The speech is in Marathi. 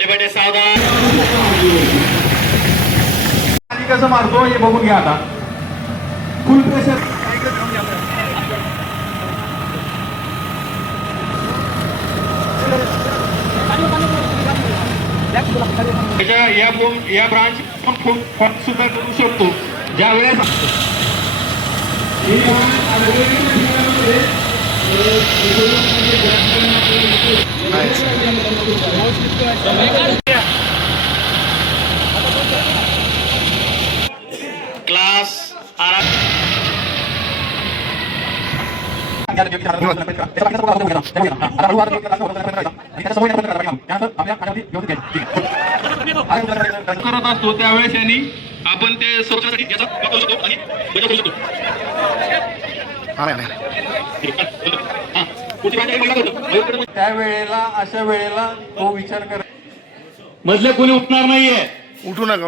बड़े बड़े सावधान. आणि कसं मारतो हे बघून घ्या आता. फुल प्रेशर. या ब्रांच पण सुद्धा करू शकतो ज्यावेळेस क्लास करत असतो त्यावेळेस यांनी आपण ते सुरक्षेसाठी याचा वापर करू शकतो आणि बचाव करू शकतो. त्यावेळेला अशा वेळेला तो विचार कर. मधले कोणी उठणार नाहीये. उठू नका.